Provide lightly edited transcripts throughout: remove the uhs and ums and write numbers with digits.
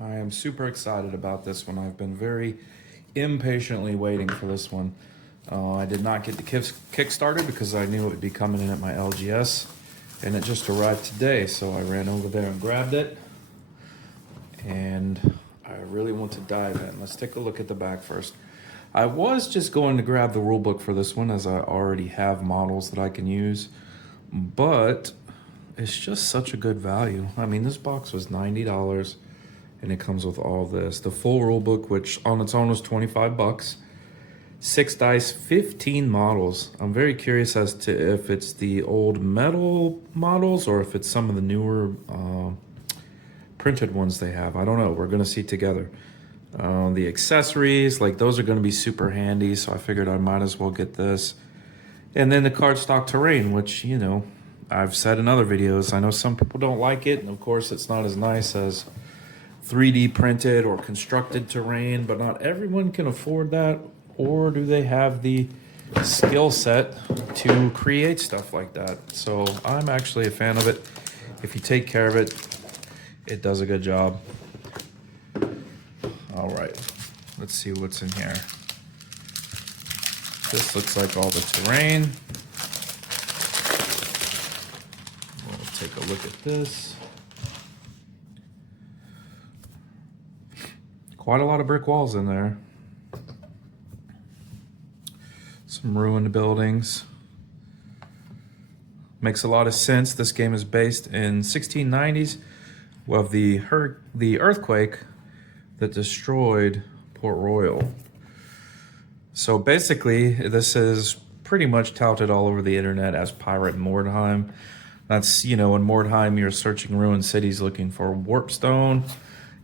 I am super excited about this one. I've been very impatiently waiting for this one. I did not get the Kickstarter because I knew it would be coming in at my LGS, and it just arrived today, so I ran over there and grabbed it. And I really want to dive in. Let's take a look at the back first. I was just going to grab the rulebook for this one as I already have models that I can use, but it's just such a good value. I mean, this box was $90 and it comes with all this. The full rulebook, which on its own was 25 bucks. 6 dice, 15 models. I'm very curious as to if it's the old metal models or if it's some of the newer printed ones they have. I don't know. We're going to see together. The accessories, like those are going to be super handy, so I figured I might as well get this. And then the cardstock terrain, which, you know, I've said in other videos, I know some people don't like it, and of course it's not as nice as 3D printed or constructed terrain, but not everyone can afford that, or do they have the skill set to create stuff like that. So I'm actually a fan of it. If you take care of it, it does a good job. All right, let's see what's in here. This looks like all the terrain. We'll take a look at this. Quite a lot of brick walls in there. Some ruined buildings. Makes a lot of sense. This game is based in 1690s of the earthquake that destroyed Port Royal. So basically, this is pretty much touted all over the internet as Pirate Mordheim. That's, you know, in Mordheim, you're searching ruined cities looking for warpstone.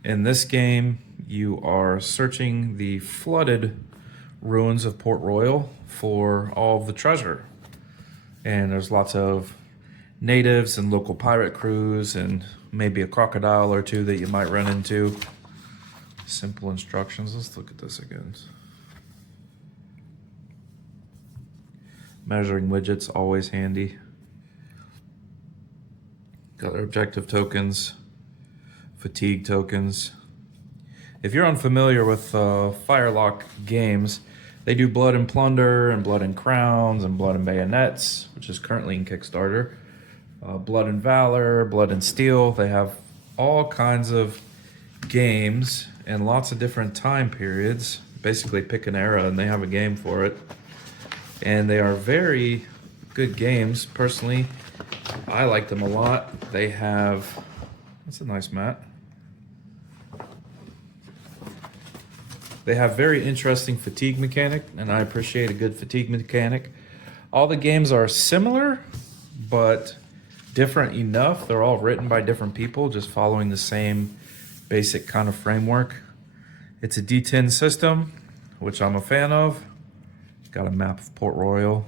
In this game, you are searching the flooded ruins of Port Royal for all of the treasure. And there's lots of natives and local pirate crews and maybe a crocodile or two that you might run into. Simple instructions. Let's look at this again. Measuring widgets, always handy. Got our objective tokens, fatigue tokens. If you're unfamiliar with Firelock games, they do Blood and Plunder and Blood and Crowns and Blood and Bayonets, which is currently in Kickstarter. Blood and Valor, Blood and Steel. They have all kinds of games and lots of different time periods. Basically pick an era and they have a game for it. And they are very good games. Personally, I like them a lot. They have, that's a nice mat. They have very interesting fatigue mechanic, and I appreciate a good fatigue mechanic. All the games are similar, but different enough. They're all written by different people, just following the same basic kind of framework. It's a D10 system, which I'm a fan of. Got a map of Port Royal.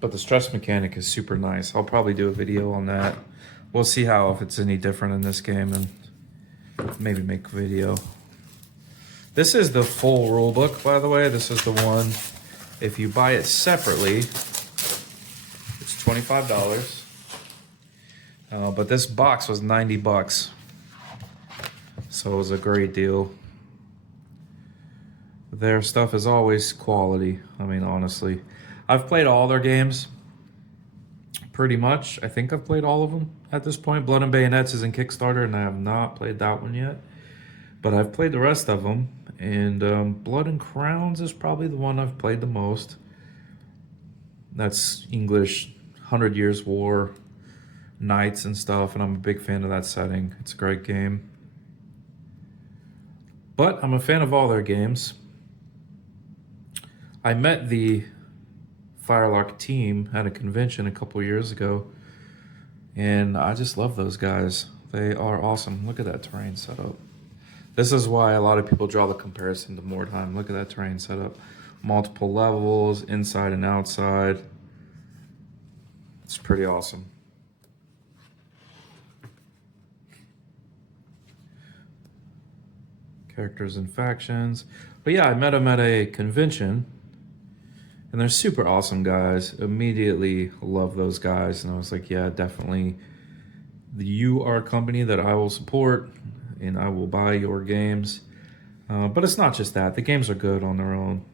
But the stress mechanic is super nice. I'll probably do a video on that. We'll see how, if it's any different in this game, and maybe make a video. This is the full rule book, by the way. This is the one, if you buy it separately, it's $25. But this box was 90 bucks. So it was a great deal. Their stuff is always quality. I mean, honestly. I've played all their games. Pretty much. I think I've played all of them at this point. Blood and Bayonets is in Kickstarter, and I have not played that one yet. But I've played the rest of them. And Blood and Crowns is probably the one I've played the most. That's English 100 Years War, knights and stuff, and I'm a big fan of that setting. It's a great game. But I'm a fan of all their games. I met the Firelock team at a convention a couple years ago, and I just love those guys. They are awesome. Look at that terrain setup. This is why a lot of people draw the comparison to Mordheim. Look at that terrain setup. Multiple levels, inside and outside. It's pretty awesome. Characters and factions. But yeah, I met them at a convention, and they're super awesome guys. Immediately love those guys, and I was like, yeah, definitely You are a company that I will support, and I will buy your games. But it's not just that. The games are good on their own.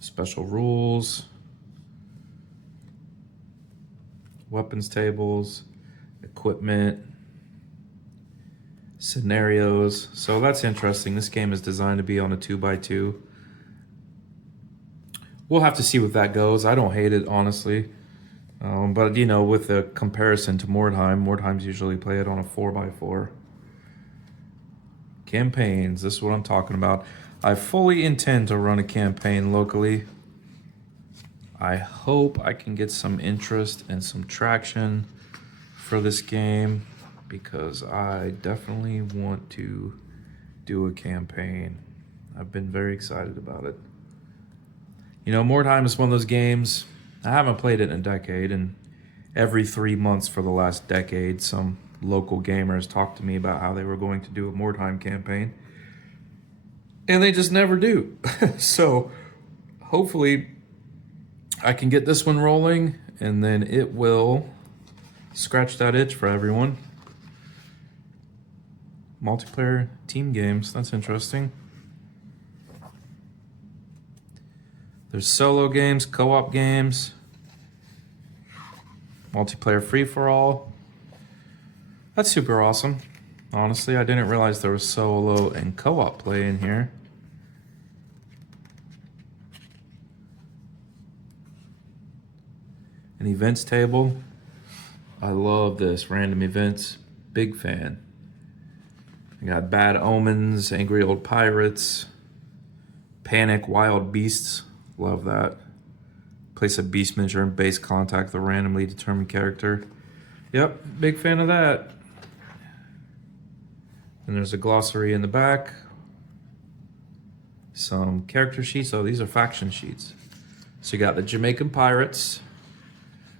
Special rules, weapons tables, equipment, scenarios. So that's interesting. This game is designed to be on a 2x2. We'll have to see what that goes. I don't hate it, honestly. But, you know, with the comparison to Mordheim's usually play it on a 4x4. Campaigns, this is what I'm talking about. I fully intend to run a campaign locally. I hope I can get some interest and some traction for this game, because I definitely want to do a campaign. I've been very excited about it. You know, Mordheim is one of those games, I haven't played it in a decade, and every 3 months for the last decade, some local gamers talked to me about how they were going to do a Mordheim campaign, and they just never do. So hopefully I can get this one rolling, and then it will scratch that itch for everyone. Multiplayer team games, that's interesting. There's solo games, co-op games, multiplayer free-for-all. That's super awesome. Honestly, I didn't realize there was solo and co-op play in here. An events table. I love this, random events. Big fan. I got Bad Omens, Angry Old Pirates, Panic, Wild Beasts. Love that. Place a beast miniature and base contact the randomly determined character. Yep, big fan of that. And there's a glossary in the back. Some character sheets. Oh, these are faction sheets. So you got the Jamaican Pirates,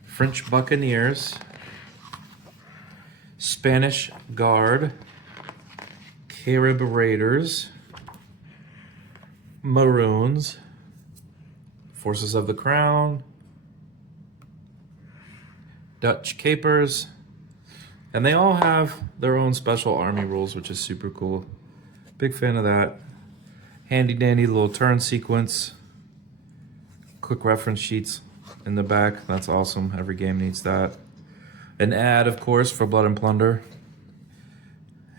French Buccaneers, Spanish Guard, Carib Raiders, Maroons, Forces of the Crown, Dutch Capers, and they all have their own special army rules, which is super cool. Big fan of that. Handy dandy little turn sequence. Quick reference sheets in the back. That's awesome. Every game needs that. An ad, of course, for Blood and Plunder.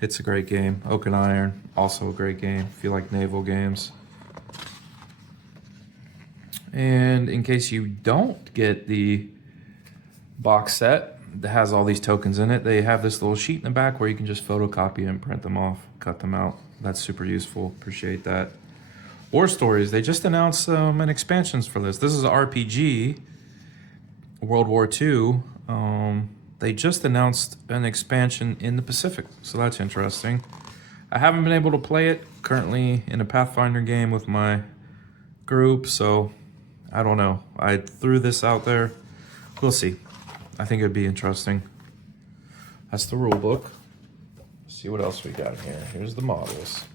It's a great game. Oak and Iron, also a great game if you like naval games. And in case you don't get the box set that has all these tokens in it, they have this little sheet in the back where you can just photocopy and print them off, cut them out. That's super useful. Appreciate that. War Stories, they just announced an expansions for this. This is an RPG, World War II. They just announced an expansion in the Pacific, so that's interesting. I haven't been able to play it, currently in a Pathfinder game with my group, so I don't know. I threw this out there. We'll see. I think it'd be interesting. That's the rule book. Let's see what else we got here. Here's the models.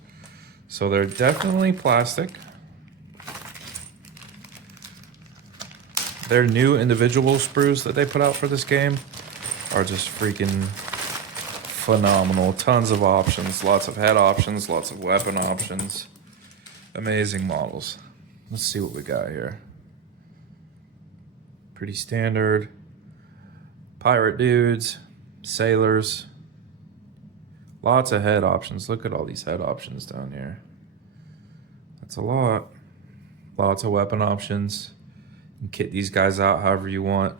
So they're definitely plastic. Their new individual sprues that they put out for this game are just freaking phenomenal. Tons of options, lots of head options, lots of weapon options. Amazing models. Let's see what we got here. Pretty standard. Pirate dudes, sailors. Lots of head options. Look at all these head options down here. That's a lot. Lots of weapon options. You can kit these guys out however you want.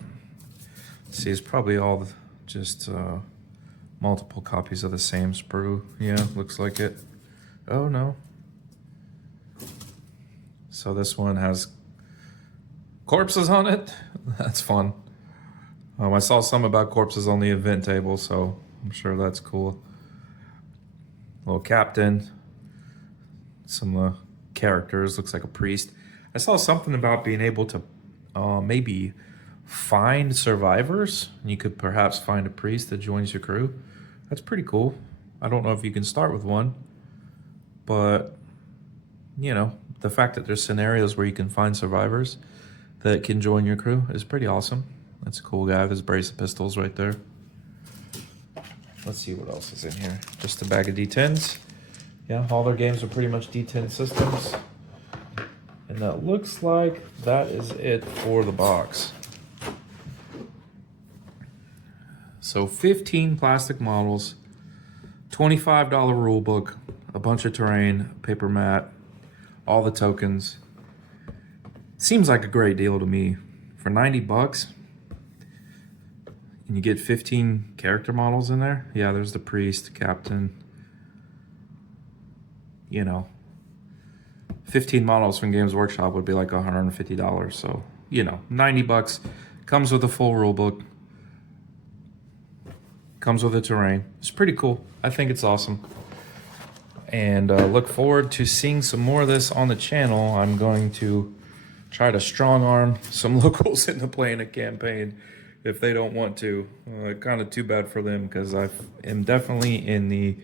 See, it's probably all just multiple copies of the same sprue. Yeah, looks like it. Oh, no. So this one has corpses on it. That's fun. I saw some about corpses on the event table, so I'm sure that's cool. Little captain. Some characters. Looks like a priest. I saw something about being able to maybe find survivors. You could perhaps find a priest that joins your crew. That's pretty cool. I don't know if you can start with one, but you know, the fact that there's scenarios where you can find survivors that can join your crew is pretty awesome. That's a cool guy with his brace of pistols right there. Let's see what else is in here. Just a bag of D10s. Yeah, all their games are pretty much D10 systems. And that looks like that is it for the box. So 15 plastic models, $25 rule book, a bunch of terrain, paper mat, all the tokens. Seems like a great deal to me. For 90 bucks, and you get 15 character models in there. Yeah, there's the priest, captain. You know, 15 models from Games Workshop would be like $150. So, you know, 90 bucks. Comes with a full rule book. Comes with a terrain. It's pretty cool. I think it's awesome. And look forward to seeing some more of this on the channel. I'm going to try to strong arm some locals into playing a campaign if they don't want to. Kind of too bad for them, because I am definitely in the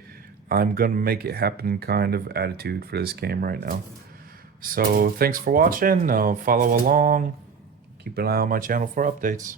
I'm gonna make it happen kind of attitude for this game right now. So thanks for watching. Follow along. Keep an eye on my channel for updates.